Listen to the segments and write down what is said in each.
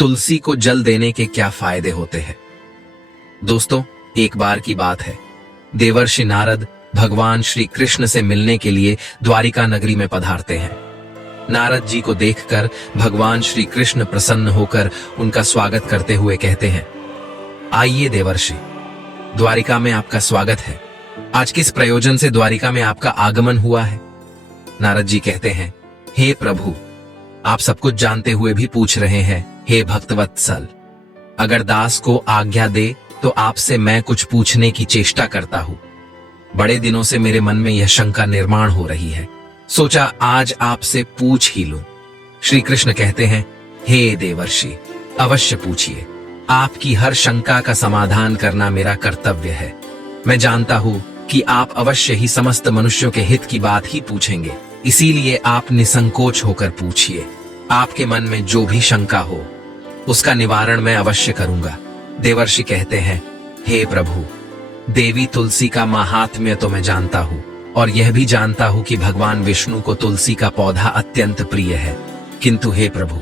तुलसी को जल देने के क्या फायदे होते हैं। दोस्तों, एक बार की बात है, देवर्षि नारद भगवान श्री कृष्ण से मिलने के लिए द्वारिका नगरी में पधारते हैं। नारद जी को देखकर भगवान श्री कृष्ण प्रसन्न होकर उनका स्वागत करते हुए कहते हैं, आइए देवर्षि, द्वारिका में आपका स्वागत है। आज किस प्रयोजन से द्वारिका में आपका आगमन हुआ है। नारद जी कहते हैं, हे प्रभु, आप सब कुछ जानते हुए भी पूछ रहे हैं। हे भक्तवत्सल, अगर दास को आज्ञा दे तो आपसे मैं कुछ पूछने की चेष्टा करता हूं। बड़े दिनों से मेरे मन में यह शंका निर्माण हो रही है, सोचा आज आपसे पूछ ही लूं। श्री कृष्ण कहते हैं, हे देवर्षि, अवश्य पूछिए। आपकी हर शंका का समाधान करना मेरा कर्तव्य है। मैं जानता हूं कि आप अवश्य ही समस्त मनुष्यों के हित की बात ही पूछेंगे, इसीलिए आप निसंकोच होकर पूछिए। आपके मन में जो भी शंका हो उसका निवारण मैं अवश्य करूंगा। देवर्षि कहते हैं, हे प्रभु, देवी तुलसी का महात्म्य तो मैं जानता हूं और यह भी जानता हूं कि भगवान विष्णु को तुलसी का पौधा अत्यंत प्रिय है। किंतु हे प्रभु,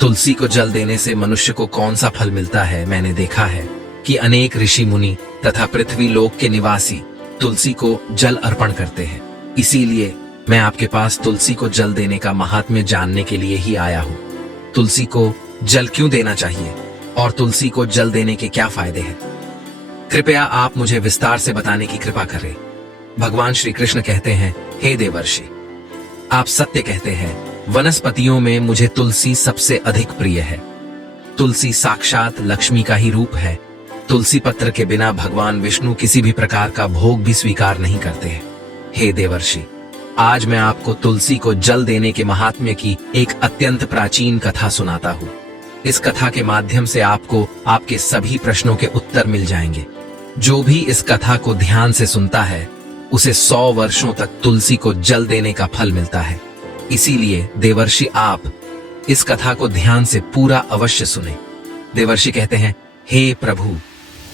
तुलसी को जल देने से मनुष्य को कौन सा फल मिलता है। मैंने देखा है कि अनेक ऋषि मुनि तथा पृथ्वी लोक के निवासी तुलसी को जल अर्पण करते हैं। इसीलिए मैं आपके पास तुलसी को जल देने का महात्म्य जानने के लिए ही आया हूं। तुलसी को जल क्यों देना चाहिए और तुलसी को जल देने के क्या फायदे हैं, कृपया आप मुझे विस्तार से बताने की कृपा करें। भगवान श्री कृष्ण कहते हैं, हे देवर्षि, आप सत्य कहते हैं। वनस्पतियों में मुझे तुलसी सबसे अधिक प्रिय है। तुलसी साक्षात लक्ष्मी का ही रूप है। तुलसी पत्र के बिना भगवान विष्णु किसी भी प्रकार का भोग भी स्वीकार नहीं करते हैं। हे देवर्षि, आज मैं आपको तुलसी को जल देने के महात्म्य की एक अत्यंत प्राचीन कथा सुनाता हूँ। इस कथा के माध्यम से आपको आपके सभी प्रश्नों के उत्तर मिल जाएंगे। जो भी इस कथा को ध्यान से सुनता है उसे 100 वर्षों तक तुलसी को जल देने का फल मिलता है। इसीलिए देवर्षि, आप इस कथा को ध्यान से पूरा अवश्य सुने। देवर्षि कहते हैं, हे प्रभु,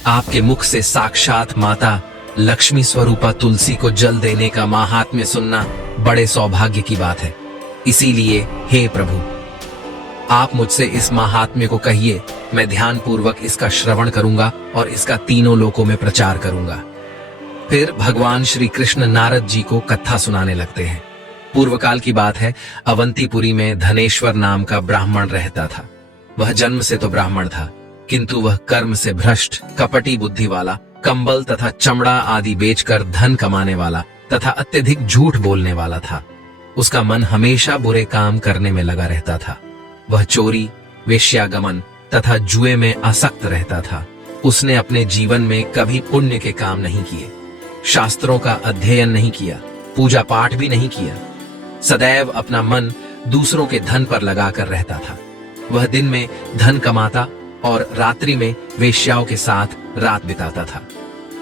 आपके मुख से साक्षात माता लक्ष्मी स्वरूपा तुलसी को जल देने का महात्म्य सुनना बड़े सौभाग्य की बात है। इसीलिए हे प्रभु, आप मुझसे इस महात्म्य को कहिए। मैं ध्यान पूर्वक इसका श्रवण करूंगा और इसका तीनों लोकों में प्रचार करूंगा। फिर भगवान श्री कृष्ण नारद जी को कथा सुनाने लगते हैं। पूर्व काल की बात है, अवंतीपुरी में धनेश्वर नाम का ब्राह्मण रहता था। वह जन्म से तो ब्राह्मण था, किंतु वह कर्म से भ्रष्ट, कपटी बुद्धि वाला, कंबल तथा चमड़ा आदि बेचकर धन कमाने वाला तथा अत्यधिक झूठ बोलने वाला था। उसका मन हमेशा बुरे काम करने में लगा रहता था। वह चोरी, वेश्यागमन तथा जुए में आसक्त रहता था। उसने अपने जीवन में कभी पुण्य के काम नहीं किए, शास्त्रों का अध्ययन नहीं किया, पूजा पाठ भी नहीं किया। सदैव अपना मन दूसरों के धन पर लगाकर रहता था। वह दिन में धन कमाता और रात्रि में वेश्याओं के साथ रात बिताता था।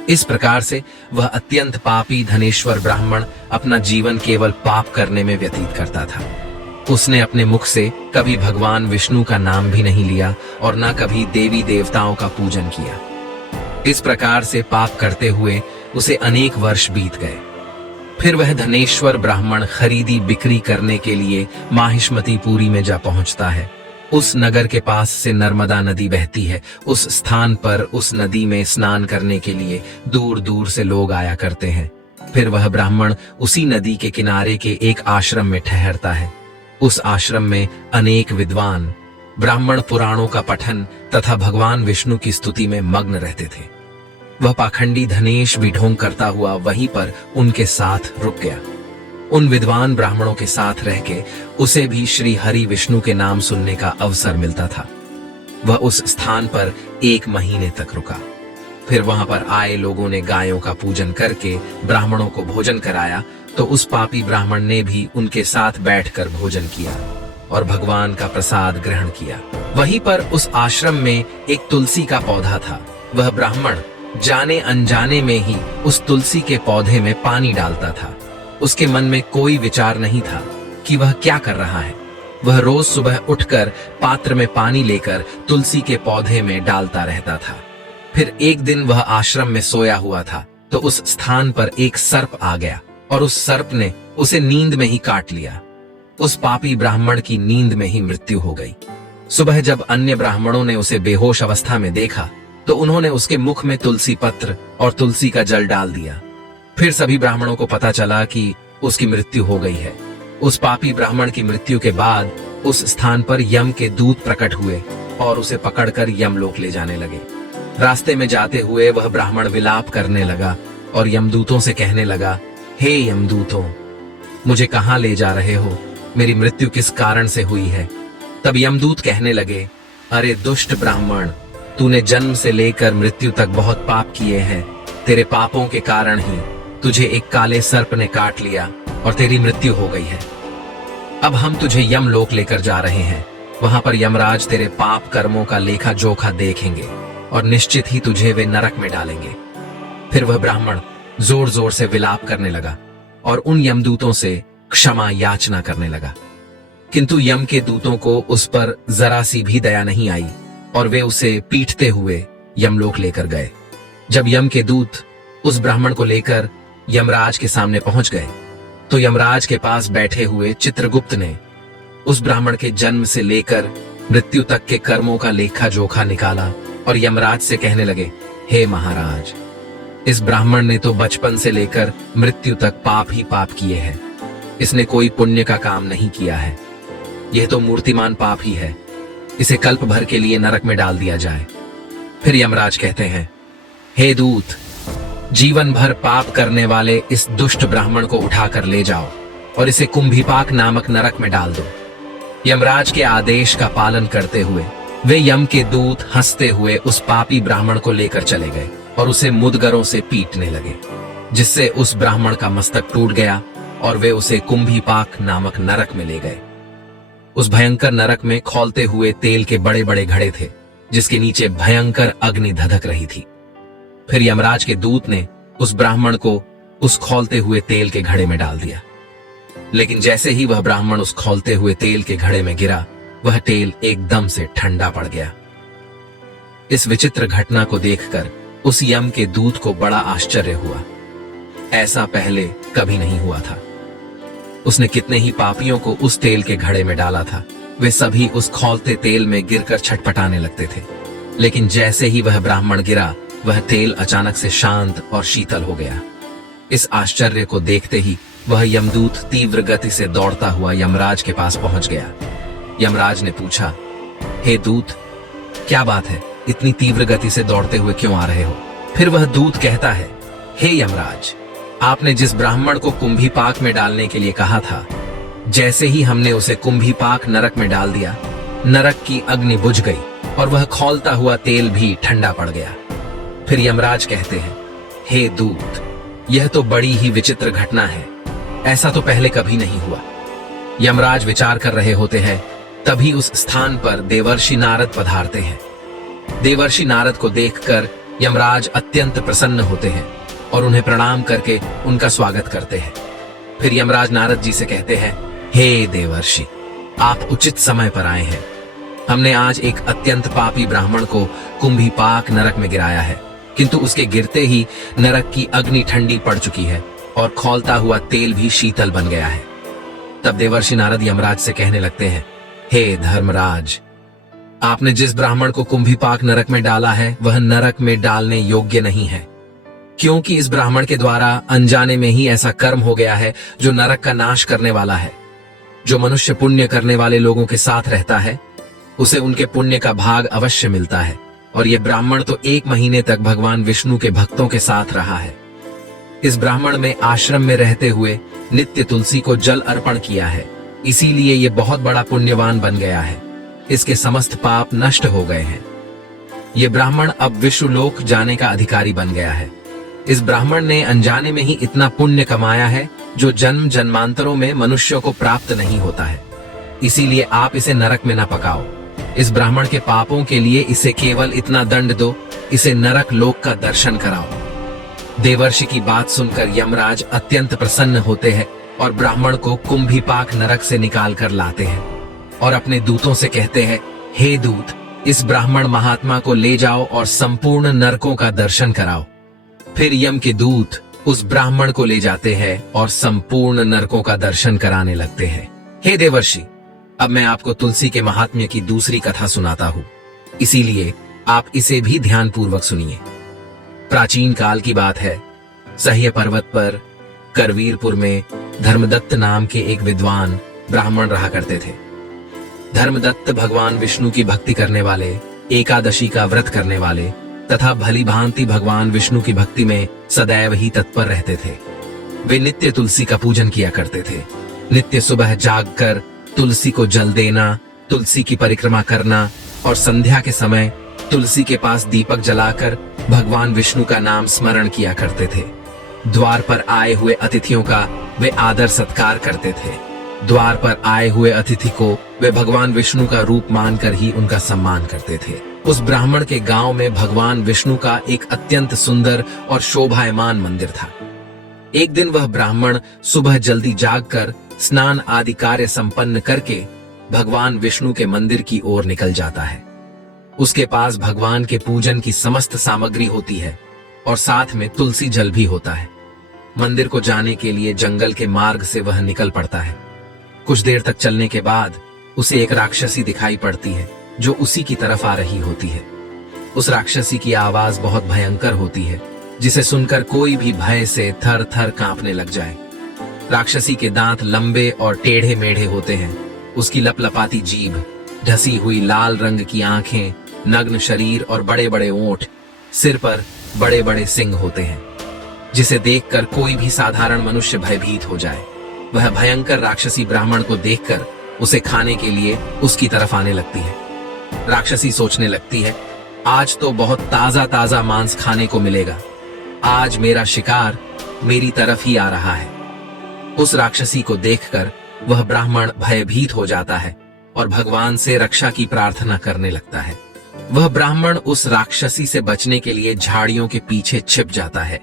इस प्रकार से वह अत्यंत पापी धनेश्वर ब्राह्मण अपना जीवन केवल पाप करने में व्यतीत करता था। उसने अपने मुख से कभी भगवान विष्णु का नाम भी नहीं लिया और न कभी देवी देवताओं का पूजन किया। इस प्रकार से पाप करते हुए उसे अनेक वर्ष बीत गए। फिर वह धनेश्वर ब्राह्मण खरीदी बिक्री करने के लिए माहिष्मतीपुरी में जा पहुंचता है। उस नगर के पास से नर्मदा नदी बहती है। उस स्थान पर उस नदी में स्नान करने के लिए दूर दूर से लोग आया करते हैं। फिर वह ब्राह्मण उसी नदी के किनारे के एक आश्रम में ठहरता है। उस आश्रम में अनेक विद्वान ब्राह्मण पुराणों का पठन तथा भगवान विष्णु की स्तुति में मग्न रहते थे। वह पाखंडी धनेश भी ढोंग करता हुआ वहीं पर उनके साथ रुक गया। उन विद्वान ब्राह्मणों के साथ रह के उसे भी श्री हरि विष्णु के नाम सुनने का अवसर मिलता था। वह उस स्थान पर 1 महीने तक रुका। फिर वहां पर आए लोगों ने गायों का पूजन करके ब्राह्मणों को भोजन कराया, तो उस पापी ब्राह्मण ने भी उनके साथ बैठकर भोजन किया और भगवान का प्रसाद ग्रहण किया। वहीं पर उस आश्रम में एक तुलसी का पौधा था। वह ब्राह्मण जाने अनजाने में ही उस तुलसी के पौधे में पानी डालता था। उसके मन में कोई विचार नहीं था कि वह क्या कर रहा है। वह रोज सुबह उठकर पात्र में पानी लेकर तुलसी के पौधे में डालता रहता था। फिर एक दिन वह आश्रम में सोया हुआ था तो उस स्थान पर एक सर्प आ गया और उस सर्प ने उसे नींद में ही काट लिया। उस पापी ब्राह्मण की नींद में ही मृत्यु हो गई। सुबह जब अन्य ब्राह्मणों ने उसे बेहोश अवस्था में देखा तो उन्होंने उसके मुख में तुलसी पत्र और तुलसी का जल डाल दिया। फिर सभी ब्राह्मणों को पता चला कि उसकी मृत्यु हो गई है। उस पापी ब्राह्मण की मृत्यु के बाद उस स्थान पर यम के दूत प्रकट हुए और उसे पकड़कर यमलोक ले जाने लगे। रास्ते में जाते हुए वह ब्राह्मण विलाप करने लगा और यमदूतों से कहने लगा, हे यमदूतों, मुझे कहां ले जा रहे हो? मेरी मृत्यु किस कारण से हुई है? तब यमदूत कहने लगे, अरे दुष्ट ब्राह्मण, तूने जन्म से लेकर मृत्यु तक बहुत पाप किए हैं। तेरे पापों के कारण ही तुझे एक काले सर्प ने काट लिया और तेरी मृत्यु हो गई है। अब हम तुझे यमलोक लेकर जा रहे हैं। वहां पर यमराज तेरे पाप कर्मों का लेखा जोखा देखेंगे और निश्चित ही तुझे वे नरक में डालेंगे। फिर वह ब्राह्मण जोर जोर से विलाप करने लगा और उन यमदूतों से क्षमा याचना करने लगा, किंतु यम के दूतों को उस पर जरा सी भी दया नहीं आई और वे उसे पीटते हुए यमलोक लेकर गए। जब यम के दूत उस ब्राह्मण को लेकर यमराज के सामने पहुंच गए तो यमराज के पास बैठे हुए चित्रगुप्त ने उस ब्राह्मण के जन्म से लेकर मृत्यु तक के कर्मों का लेखा जोखा निकाला और यमराज से कहने लगे, हे महाराज, इस ब्राह्मण ने तो बचपन से लेकर मृत्यु तक पाप ही पाप किए हैं। इसने कोई पुण्य का काम नहीं किया है। यह तो मूर्तिमान पाप ही है। इसे कल्प भर के लिए नरक में डाल दिया जाए। फिर यमराज कहते हैं, हे दूत, जीवन भर पाप करने वाले इस दुष्ट ब्राह्मण को उठाकर ले जाओ और इसे कुंभीपाक नामक नरक में डाल दो। यमराज के आदेश का पालन करते हुए वे यम के दूत हंसते हुए उस पापी ब्राह्मण को लेकर चले गए और उसे मुदगरों से पीटने लगे, जिससे उस ब्राह्मण का मस्तक टूट गया और वे उसे कुंभीपाक नामक नरक में ले गए। उस भयंकर नरक में खौलते हुए तेल के बड़े बड़े घड़े थे, जिसके नीचे भयंकर अग्नि धधक रही थी। फिर यमराज के दूत ने उस ब्राह्मण को उस खौलते हुए तेल के घड़े में डाल दिया, लेकिन जैसे ही वह ब्राह्मण उस खौलते हुए तेल के घड़े में गिरा, वह तेल एकदम से ठंडा पड़ गया। इस विचित्र घटना को देखकर उस यम के दूत को बड़ा आश्चर्य हुआ। ऐसा पहले कभी नहीं हुआ था। उसने कितने ही पापियों को उस तेल के घड़े में डाला था, वे सभी उस खौलते तेल में गिरकर छटपटाने लगते थे। लेकिन जैसे ही वह ब्राह्मण गिरा, वह तेल अचानक से शांत और शीतल हो गया। इस आश्चर्य को देखते ही वह यमदूत तीव्र गति से दौड़ता हुआ यमराज के पास पहुंच गया। यमराज ने पूछा, हे दूत, क्या बात है? इतनी तीव्र गति से दौड़ते हुए क्यों आ रहे हो? फिर वह दूत कहता है, हे यमराज, आपने जिस ब्राह्मण को कुंभीपाक में डालने के लिए कहा था, जैसे ही हमने उसे कुंभीपाक नरक में डाल दिया, नरक की अग्नि बुझ गई और वह खौलता हुआ तेल भी ठंडा पड़ गया। फिर यमराज कहते हैं, हे दूत, यह तो बड़ी ही विचित्र घटना है। ऐसा तो पहले कभी नहीं हुआ। यमराज विचार कर रहे होते हैं, तभी उस स्थान पर देवर्षि नारद पधारते हैं। देवर्षि नारद को देखकर यमराज अत्यंत प्रसन्न होते हैं और उन्हें प्रणाम करके उनका स्वागत करते हैं। फिर यमराज नारद जी से कहते हैं, हे देवर्षि, आप उचित समय पर आए हैं। हमने आज एक अत्यंत पापी ब्राह्मण को कुंभीपाक नरक में गिराया है, किंतु उसके गिरते ही नरक की अग्नि ठंडी पड़ चुकी है और खौलता हुआ तेल भी शीतल बन गया है। तब देवर्षि नारद यमराज से कहने लगते हैं, हे धर्मराज, आपने जिस ब्राह्मण को कुंभीपाक नरक में डाला है, वह नरक में डालने योग्य नहीं है, क्योंकि इस ब्राह्मण के द्वारा अनजाने में ही ऐसा कर्म हो गया है जो नरक का नाश करने वाला है। जो मनुष्य पुण्य करने वाले लोगों के साथ रहता है, उसे उनके पुण्य का भाग अवश्य मिलता है, और यह ब्राह्मण तो 1 महीने तक भगवान विष्णु के भक्तों के साथ रहा है। इस ब्राह्मण में आश्रम में रहते हुए नित्य तुलसी को जल अर्पण किया है, इसीलिए ये बहुत बड़ा पुण्यवान बन गया है। इसके समस्त पाप नष्ट हो गए हैं। ये ब्राह्मण अब विश्वलोक जाने का अधिकारी बन गया है। इस ब्राह्मण ने अनजाने में ही इतना पुण्य कमाया है जो जन्म जन्मांतरों में मनुष्यों को प्राप्त नहीं होता है। इसीलिए आप इसे नरक में न पकाओ। इस ब्राह्मण के पापों के लिए इसे केवल इतना दंड दो, इसे नरक लोक का दर्शन कराओ। देवर्षि की बात सुनकर यमराज अत्यंत प्रसन्न होते हैं और ब्राह्मण को कुंभीपाक नरक से निकाल कर लाते हैं और अपने दूतों से कहते हैं, हे दूत, इस ब्राह्मण महात्मा को ले जाओ और संपूर्ण नरकों का दर्शन कराओ। फिर यम के दूत उस ब्राह्मण को ले जाते हैं और संपूर्ण नरकों का दर्शन कराने लगते हैं। हे देवर्षि, अब मैं आपको तुलसी के महात्म्य की दूसरी कथा सुनाता हूँ, इसीलिए आप इसे भी ध्यानपूर्वक सुनिए। प्राचीन काल की बात है। सह्य पर्वत पर करवीरपुर में धर्मदत्त नाम के एक विद्वान ब्राह्मण रहा करते थे। धर्मदत्त भगवान विष्णु की भक्ति करने वाले, एकादशी का व्रत करने वाले तथा भली भांति भगवान विष्णु की भक्ति में सदैव ही तत्पर रहते थे। वे नित्य तुलसी का पूजन किया करते थे। नित्य सुबह जागकर तुलसी को जल देना, तुलसी की परिक्रमा करना और संध्या के समय तुलसी के पास दीपक जलाकर भगवान विष्णु का नाम स्मरण किया करते थे। द्वार पर आए हुए अतिथियों का वे आदर सत्कार करते थे। द्वार पर आए हुए अतिथि को वे भगवान विष्णु का रूप मानकर ही उनका सम्मान करते थे। उस ब्राह्मण के गांव में भगवान विष्णु का एक अत्यंत सुंदर और शोभायमान मंदिर था। एक दिन वह ब्राह्मण सुबह जल्दी जागकर स्नान आदि कार्य संपन्न करके भगवान विष्णु के मंदिर की ओर निकल जाता है। उसके पास भगवान के पूजन की समस्त सामग्री होती है और साथ में तुलसी जल भी होता है। मंदिर को जाने के लिए जंगल के मार्ग से वह निकल पड़ता है। कुछ देर तक चलने के बाद उसे एक राक्षसी दिखाई पड़ती है जो उसी की तरफ आ रही होती है। उस राक्षसी की आवाज बहुत भयंकर होती है, जिसे सुनकर कोई भी भय से थर थर कांपने लग जाए। राक्षसी के दांत लंबे और टेढ़े मेढ़े होते हैं। उसकी लपलपाती जीभ, ढसी हुई लाल रंग की आंखें, नग्न शरीर और बड़े बड़े ओंठ, सिर पर बड़े बड़े सिंग होते हैं, जिसे देखकर कोई भी साधारण मनुष्य भयभीत हो जाए। वह भयंकर राक्षसी ब्राह्मण को देखकर उसे खाने के लिए उसकी तरफ आने लगती है। राक्षसी सोचने लगती है, आज तो बहुत ताजा ताजा मांस खाने को मिलेगा। आज मेरा शिकार मेरी तरफ ही आ रहा है। उस राक्षसी को देखकर वह ब्राह्मण भयभीत हो जाता है और भगवान से रक्षा की प्रार्थना करने लगता है। वह ब्राह्मण उस राक्षसी से बचने के लिए झाड़ियों के पीछे छिप जाता है,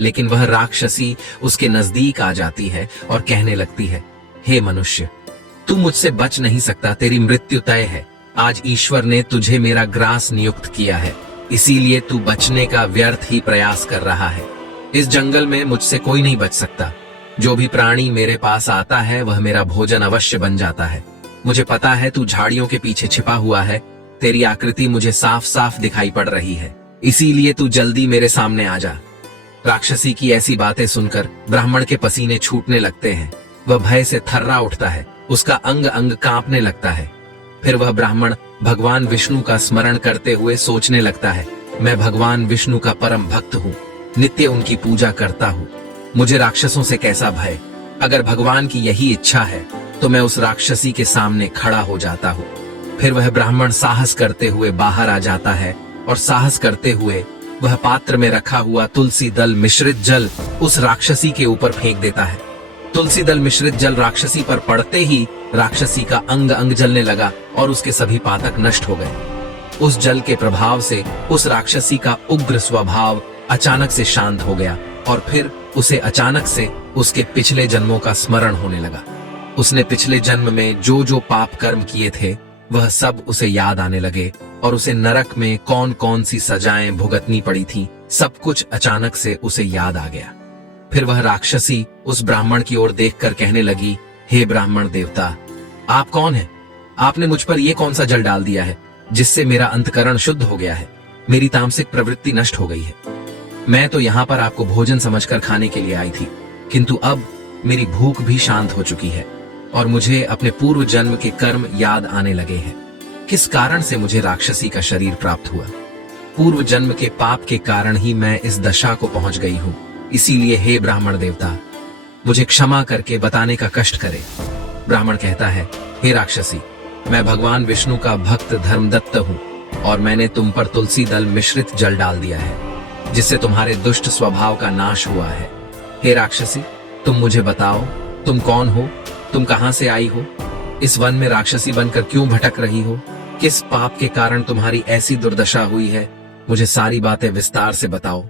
लेकिन वह राक्षसी उसके नजदीक आ जाती है और कहने लगती है, हे मनुष्य, तू मुझसे बच नहीं सकता, तेरी मृत्यु तय है। आज ईश्वर ने तुझे मेरा ग्रास नियुक्त किया है, इसीलिए तू बचने का व्यर्थ ही प्रयास कर रहा है। इस जंगल में मुझसे कोई नहीं बच सकता। जो भी प्राणी मेरे पास आता है वह मेरा भोजन अवश्य बन जाता है। मुझे पता है तू झाड़ियों के पीछे छिपा हुआ है। तेरी आकृति मुझे साफ साफ दिखाई पड़ रही है, इसीलिए तू जल्दी मेरे सामने आ जा। राक्षसी की ऐसी बातें सुनकर ब्राह्मण के पसीने छूटने लगते हैं। वह भय से थर्रा उठता है, उसका अंग अंग कांपने लगता है। फिर वह ब्राह्मण भगवान विष्णु का स्मरण करते हुए सोचने लगता है, मैं भगवान विष्णु का परम भक्त हूँ, नित्य उनकी पूजा करता हूँ। मुझे राक्षसों से कैसा भय? अगर भगवान की यही इच्छा है तो मैं उस राक्षसी के सामने खड़ा हो जाता हूँ। फिर वह ब्राह्मण साहस करते हुए बाहर आ जाता है और साहस करते हुए वह पात्र में रखा हुआ तुलसी दल मिश्रित जल उस राक्षसी के ऊपर फेंक देता है। तुलसी दल मिश्रित जल राक्षसी पर पड़ते ही राक्षसी का अंग अंग जलने लगा और उसके सभी पातक नष्ट हो गए। उस जल के प्रभाव से उस राक्षसी का उग्र स्वभाव अचानक से शांत हो गया और फिर उसे अचानक से उसके पिछले जन्मों का स्मरण होने लगा। उसने पिछले जन्म में जो जो पाप कर्म किए थे वह सब उसे याद आने लगे और उसे नरक में कौन कौन सी सजाएं भुगतनी पड़ी थी, सब कुछ अचानक से उसे याद आ गया। फिर वह राक्षसी उस ब्राह्मण की ओर देखकर कहने लगी, हे ब्राह्मण देवता, आप कौन हैं? आपने मुझ पर यह कौन सा जल डाल दिया है जिससे मेरा अंतकरण शुद्ध हो गया है, मेरी तामसिक प्रवृत्ति नष्ट हो गई है। मैं तो यहाँ पर आपको भोजन समझकर खाने के लिए आई थी, किंतु अब मेरी भूख भी शांत हो चुकी है और मुझे अपने पूर्व जन्म के कर्म याद आने लगे हैं। किस कारण से मुझे राक्षसी का शरीर प्राप्त हुआ? पूर्व जन्म के पाप के कारण ही मैं इस दशा को पहुंच गई हूँ। इसीलिए हे ब्राह्मण देवता, मुझे क्षमा करके बताने का कष्ट करे। ब्राह्मण कहता है, हे राक्षसी, मैं भगवान विष्णु का भक्त धर्मदत्त हूँ और मैंने तुम पर तुलसी दल मिश्रित जल डाल दिया है, जिससे तुम्हारे दुष्ट स्वभाव का नाश हुआ है। हे राक्षसी, तुम मुझे बताओ, तुम कौन हो? तुम कहां से आई हो? इस वन में राक्षसी बनकर क्यों भटक रही हो? किस पाप के कारण तुम्हारी ऐसी दुर्दशा हुई है? मुझे सारी बातें विस्तार से बताओ।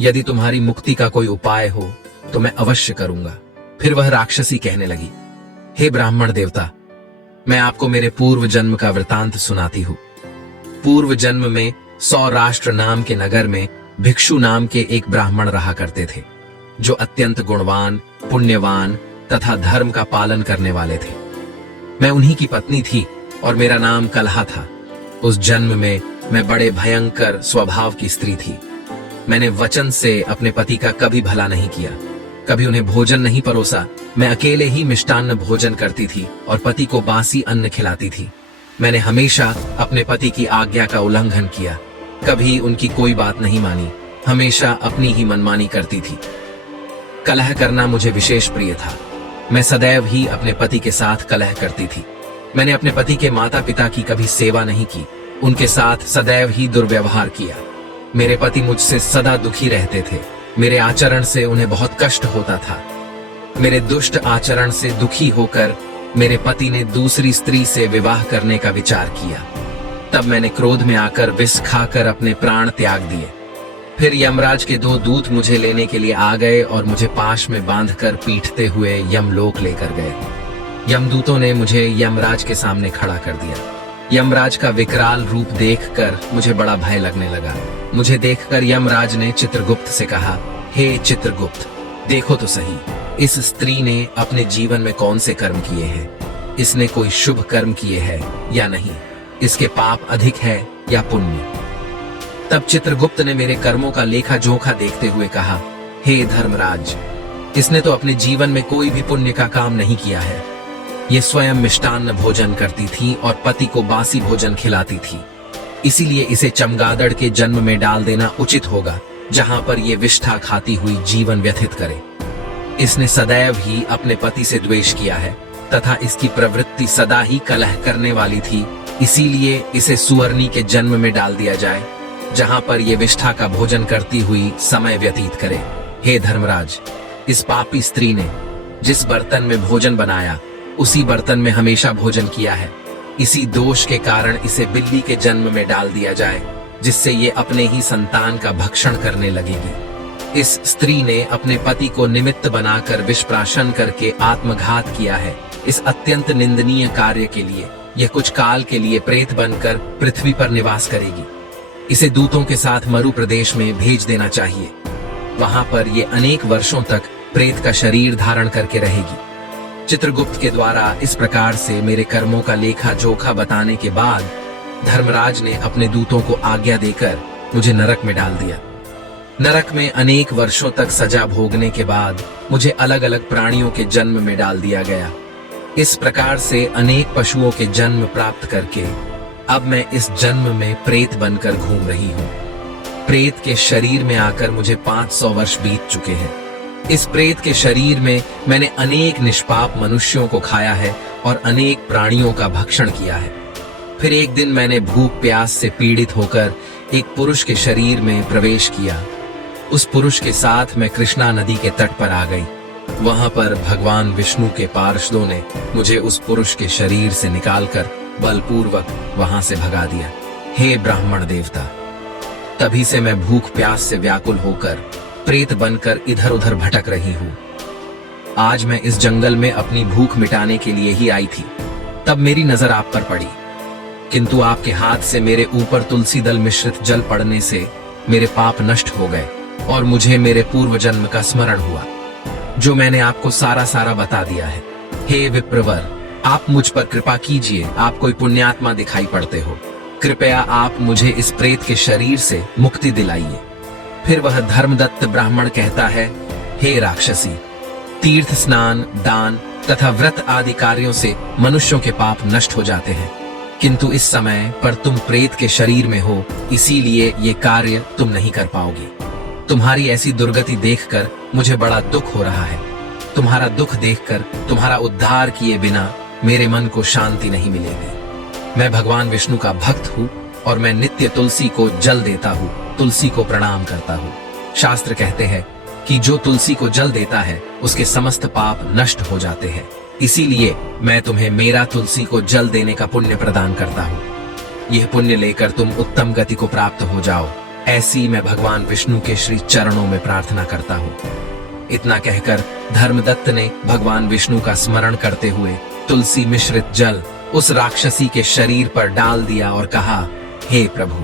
यदि तुम्हारी मुक्ति का कोई उपाय हो तो मैं अवश्य करूंगा। फिर वह राक्षसी कहने लगी, हे ब्राह्मण देवता, मैं आपको मेरे पूर्व जन्म का वृतांत सुनाती हूँ। पूर्व जन्म में सौराष्ट्र नाम के नगर में भिक्षु नाम के एक ब्राह्मण रहा करते थे, जो अत्यंत गुणवान, पुण्यवान तथा धर्म का पालन करने वाले थे। मैं उन्हीं की पत्नी थी और मेरा नाम कलहा था। उस जन्म में मैं बड़े भयंकर स्वभाव की स्त्री थी। मैंने वचन से अपने पति का कभी भला नहीं किया, कभी उन्हें भोजन नहीं परोसा। मैं अकेले ही मिष्टान्न भोजन करती थी और पति को बासी अन्न खिलाती थी। मैंने हमेशा अपने पति की आज्ञा का उल्लंघन किया, कभी उनकी कोई बात नहीं मानी, हमेशा अपनी ही मनमानी करती थी। कलह करना मुझे विशेष प्रिय था। मैं सदैव ही अपने पति के साथ कलह करती थी। मैंने अपने पति के माता पिता की कभी सेवा नहीं की, उनके साथ सदैव ही दुर्व्यवहार किया। मेरे पति मुझसे सदा दुखी रहते थे। मेरे आचरण से उन्हें बहुत कष्ट होता था। मेरे दुष्ट आचरण से दुखी होकर मेरे पति ने दूसरी स्त्री से विवाह करने का विचार किया। तब मैंने क्रोध में आकर विष खाकर अपने प्राण त्याग दिए। फिर यमराज के 2 दूत मुझे लेने के लिए आ गए और मुझे पाश में बांधकर पीटते हुए यमलोक लेकर गए। यमदूतों ने मुझे यमराज के सामने खड़ा कर दिया। यमराज का विकराल रूप देखकर मुझे बड़ा भय लगने लगा। मुझे देखकर यमराज ने चित्रगुप्त से कहा, हे चित्रगुप्त, देखो तो सही, इस स्त्री ने अपने जीवन में कौन से कर्म किए हैं। इसने कोई शुभ कर्म किए हैं या नहीं, इसके पाप अधिक है या पुण्य। तब चित्रगुप्त ने मेरे कर्मों का लेखा जोखा देखते हुए कहा, हे धर्मराज, इसने तो अपने जीवन में कोई भी पुण्य का काम नहीं किया है। ये स्वयं मिष्टान्न भोजन करती थी और पति को बासी भोजन खिलाती थी। इसीलिए इसे चमगादड़ के जन्म में डाल देना उचित होगा, जहां पर ये विष्ठा खाती हुई जीवन व्यतीत करे। इसने सदैव ही अपने पति से द्वेष किया है तथा इसकी प्रवृत्ति सदा ही कलह करने वाली थी। इसीलिए इसे सुअर्णी के जन्म में डाल दिया जाए, जहां पर ये विष्ठा का भोजन करती हुई समय व्यतीत करे। हे धर्मराज, इस पापी स्त्री ने जिस बर्तन में भोजन बनाया, उसी बर्तन में हमेशा भोजन किया है। इसी दोष के कारण इसे बिल्ली के जन्म में डाल दिया जाए, जिससे ये अपने ही संतान का भक्षण करने लगेगी। इस स्त्री ने अपने पति को निमित्त बनाकर विषप्राशन करके आत्मघात किया है। इस अत्यंत निंदनीय कार्य के लिए यह कुछ काल के लिए प्रेत बनकर पृथ्वी पर निवास करेगी। इसे दूतों के साथ मरु प्रदेश में भेज देना चाहिए। वहां पर ये अनेक वर्षों तक प्रेत का शरीर धारण करके रहेगी। चित्रगुप्त के द्वारा इस प्रकार से मेरे कर्मों का लेखा जोखा बताने के बाद धर्मराज ने अपने दूतों को आज्ञा देकर मुझे नरक में डाल दिया। नरक में अनेक वर्षों तक सजा भोगने के बाद मुझे अलग अलग प्राणियों के जन्म में डाल दिया गया। इस प्रकार से अनेक पशुओं के जन्म प्राप्त करके अब मैं इस जन्म में प्रेत बनकर घूम रही हूँ। प्रेत के शरीर में आकर मुझे 500 वर्ष बीत चुके हैं। इस प्रेत के शरीर में मैंने अनेक निष्पाप मनुष्यों को खाया है और अनेक प्राणियों का भक्षण किया है। फिर एक दिन मैंने भूख प्यास से पीड़ित होकर एक पुरुष के शरीर में प्रवेश किया। उस पुरुष के साथ मैं कृष्णा नदी के तट पर आ गई। वहां पर भगवान विष्णु के पार्षदों ने मुझे उस पुरुष के शरीर से निकालकर बलपूर्वक वहां से भगा दिया। हे ब्राह्मण देवता, तभी से मैं भूख प्यास से व्याकुल होकर प्रेत बनकर इधर उधर भटक रही हूँ। आज मैं इस जंगल में अपनी भूख मिटाने के लिए ही आई थी। तब मेरी नजर आप पर पड़ी, किंतु आपके हाथ से मेरे ऊपर तुलसी दल मिश्रित जल पड़ने से मेरे पाप नष्ट हो गए और मुझे मेरे पूर्व जन्म का स्मरण हुआ, जो मैंने आपको सारा सारा बता दिया है। हे विप्रवर, आप मुझ पर कृपा कीजिए। आप कोई पुण्यात्मा दिखाई पड़ते हो, कृपया आप मुझे इस प्रेत के शरीर से मुक्ति दिलाइए। फिर वह धर्मदत्त ब्राह्मण कहता है, हे राक्षसी, तीर्थ स्नान, दान तथा व्रत आदि कार्यों से मनुष्यों के पाप नष्ट हो जाते हैं, किंतु इस समय पर तुम प्रेत के शरीर में हो, इसीलिए ये कार्य तुम नहीं कर पाओगी। तुम्हारी ऐसी दुर्गति देखकर मुझे बड़ा दुख हो रहा है। तुम्हारा दुख देखकर तुम्हारा उद्धार किए बिना मेरे मन को शांति नहीं मिलेगी। मैं भगवान विष्णु का भक्त हूँ और मैं नित्य तुलसी को जल देता हूँ, तुलसी को प्रणाम करता हूँ। शास्त्र कहते हैं कि जो तुलसी को जल देता है उसके समस्त पाप नष्ट हो जाते हैं। इसीलिए मैं तुम्हें मेरा तुलसी को जल देने का पुण्य प्रदान करता हूँ। यह पुण्य लेकर तुम उत्तम गति को प्राप्त हो जाओ, ऐसी मैं भगवान विष्णु के श्री चरणों में प्रार्थना करता हूँ। इतना कहकर धर्मदत्त ने भगवान विष्णु का स्मरण करते हुए तुलसी मिश्रित जल उस राक्षसी के शरीर पर डाल दिया और कहा, हे प्रभु,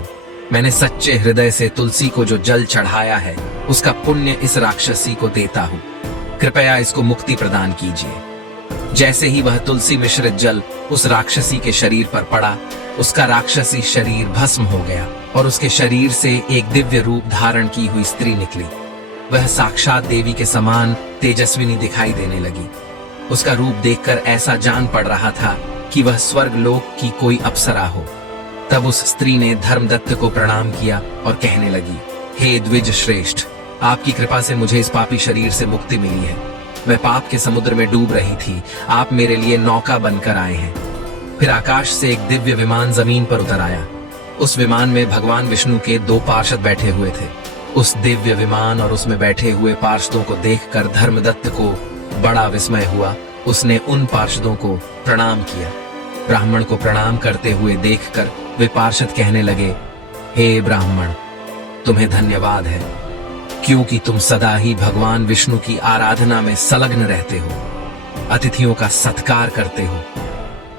मैंने सच्चे हृदय से तुलसी को जो जल चढ़ाया है उसका पुण्य इस राक्षसी को देता हूँ। कृपया इसको मुक्ति प्रदान कीजिए। जैसे ही वह तुलसी मिश्रित जल उस राक्षसी के शरीर पर पड़ा, उसका राक्षसी शरीर भस्म हो गया और उसके शरीर से एक दिव्य रूप धारण की हुई स्त्री निकली। वह साक्षात देवी के समान तेजस्विनी दिखाई देने लगी। उसका रूप देखकर ऐसा जान पड़ रहा था कि वह स्वर्ग लोक की कोई अप्सरा हो। तब उस स्त्री ने धर्मदत्त को प्रणाम किया और कहने लगी, हे द्विज श्रेष्ठ, आपकी कृपा से मुझे इस पापी शरीर से मुक्ति मिली है। मैं पाप के समुद्र में डूब रही थी, आप मेरे लिए नौका बनकर आए हैं। फिर आकाश से एक दिव्य विमान जमीन पर उतर आया। उस विमान में भगवान विष्णु के 2 पार्षद बैठे हुए थे। उस दिव्य विमान और उसमें बैठे हुए पार्षदों को देखकर धर्मदत्त को बड़ा विस्मय हुआ। उसने उन पार्षदों को प्रणाम किया। ब्राह्मण को प्रणाम करते हुए देखकर वे पार्षद कहने लगे, हे ब्राह्मण, तुम्हें धन्यवाद है, क्योंकि तुम सदा ही भगवान विष्णु की आराधना में संलग्न रहते हो, अतिथियों का सत्कार करते हो।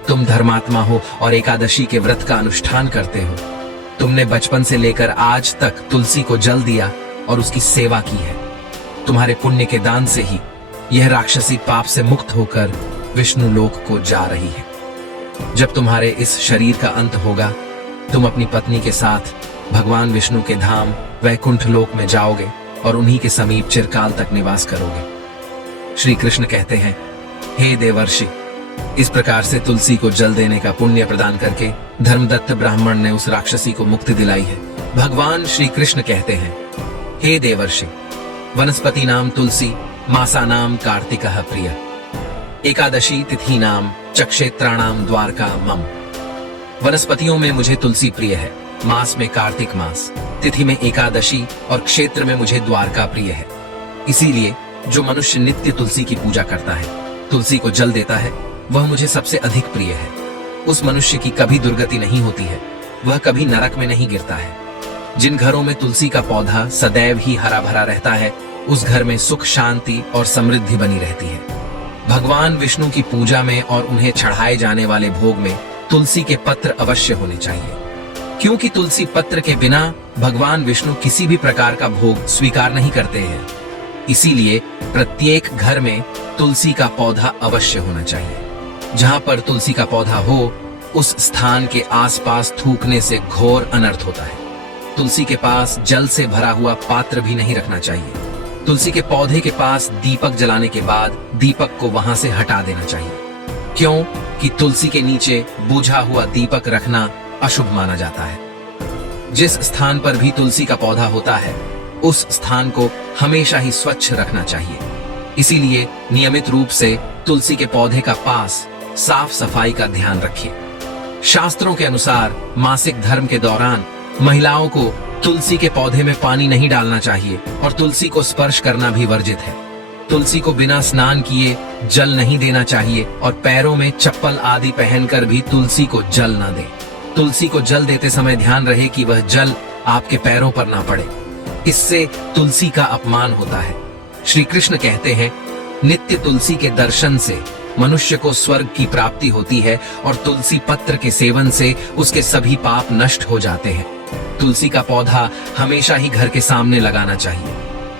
तुम धर्मात्मा हो और एकादशी के व्रत का अनुष्ठान करते हो। तुमने बचपन से लेकर आज तक तुलसी को जल दिया और उसकी सेवा की है। तुम्हारे पुण्य के दान से ही यह राक्षसी पाप से मुक्त होकर विष्णु लोक को जा रही है। जब तुम्हारे इस शरीर का अंत होगा, तुम अपनी पत्नी के साथ भगवान विष्णु के धाम वैकुंठ लोक में जाओगे और उन्हीं के समीप चिरकाल तक निवास करोगे। श्री कृष्ण कहते हैं, हे देवर्षि, इस प्रकार से तुलसी को जल देने का पुण्य प्रदान करके धर्मदत्त ब्राह्मण ने उस राक्षसी को मुक्ति दिलाई है। भगवान श्री कृष्ण कहते हैं, हे देवर्षि, वनस्पति नाम तुलसी, मासा नाम कार्तिकः प्रिय, एकादशी तिथि नाम चक्षेत्राणाम द्वारका मम। वनस्पतियों में मुझे तुलसी प्रिय है, मास में कार्तिक मास, तिथि में एकादशी और क्षेत्र में मुझे द्वारका प्रिय है। इसीलिए जो मनुष्य नित्य तुलसी की पूजा करता है, तुलसी को जल देता है, वह मुझे सबसे अधिक प्रिय है। उस मनुष्य की कभी दुर्गति नहीं होती है, वह कभी नरक में नहीं गिरता है। जिन घरों में तुलसी का पौधा सदैव ही हरा भरा रहता है, उस घर में सुख, शांति और समृद्धि बनी रहती है। भगवान विष्णु की पूजा में और उन्हें चढ़ाए जाने वाले भोग में तुलसी के पत्र अवश्य होने चाहिए, क्योंकि तुलसी पत्र के बिना भगवान विष्णु किसी भी प्रकार का भोग स्वीकार नहीं करते हैं। इसीलिए प्रत्येक घर में तुलसी का पौधा अवश्य होना चाहिए। जहां पर तुलसी का पौधा हो, उस स्थान के आसपास थूकने से घोर अनर्थ होता है। तुलसी के पास जल से भरा हुआ पात्र भी नहीं रखना चाहिए। तुलसी के पौधे के पास दीपक जलाने के बाद दीपक को वहां से हटा देना चाहिए, क्यों कि तुलसी के नीचे बुझा हुआ दीपक रखना अशुभ माना जाता है। जिस स्थान पर भी तुलसी का पौधा होता है, उस स्थान को हमेशा ही स्वच्छ रखना चाहिए। इसीलिए नियमित रूप से तुलसी के पौधे का पास साफ सफाई का ध्यान रखिए। शास्त्रों के अनुसार मासिक धर्म के दौरान महिलाओं को तुलसी के पौधे में पानी नहीं डालना चाहिए और तुलसी को स्पर्श करना भी वर्जित है। तुलसी को बिना स्नान किए जल नहीं देना चाहिए और पैरों में चप्पल आदि पहनकर भी तुलसी को जल न दें। तुलसी को जल देते समय ध्यान रहे कि वह जल आपके पैरों पर ना पड़े, इससे तुलसी का अपमान होता है। श्री कृष्ण कहते हैं, नित्य तुलसी के दर्शन से मनुष्य को स्वर्ग की प्राप्ति होती है और तुलसी पत्र के सेवन से उसके सभी पाप नष्ट हो जाते हैं। तुलसी का पौधा हमेशा ही घर के सामने लगाना चाहिए।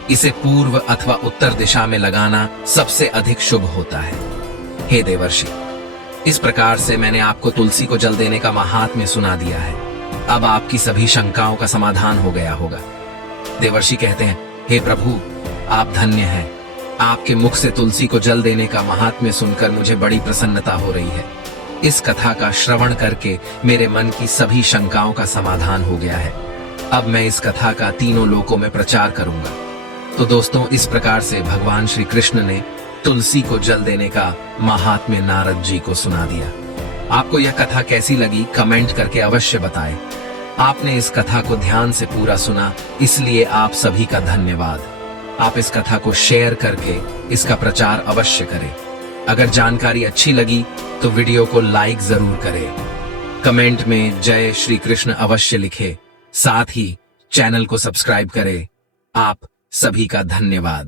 इसे पूर्व अथवा उत्तर दिशा में लगाना सबसे अधिक शुभ होता है। हे देवर्षि, इस प्रकार से मैंने आपको तुलसी को जल देने का महात्म्य सुना दिया है। अब आपकी सभी शंकाओं का समाधान हो गया होगा। देवर्षि कहते हैं, हे प्रभु, आप धन्य हैं। आपके मुख से तुलसी को जल देने का महात्म्य सुनकर मुझे बड़ी प्रसन्नता हो रही है। इस कथा का श्रवण करके मेरे मन की सभी शंकाओं का समाधान हो गया है। अब मैं इस कथा का तीनों लोकों में प्रचार करूंगा। तो दोस्तों, इस प्रकार से भगवान श्री कृष्ण ने तुलसी को जल देने का महात्म्य नारद जी को सुना दिया। आपको यह कथा कैसी लगी, कमेंट करके अवश्य बताएं। आपने इस कथा को ध्यान से पूरा सुना, इसलिए आप सभी का धन्यवाद। आप इस कथा को शेयर करके इसका प्रचार अवश्य करें। अगर जानकारी अच्छी लगी तो वीडियो को लाइक जरूर करें। कमेंट में जय श्री कृष्ण अवश्य लिखें। साथ ही चैनल को सब्सक्राइब करें। आप सभी का धन्यवाद।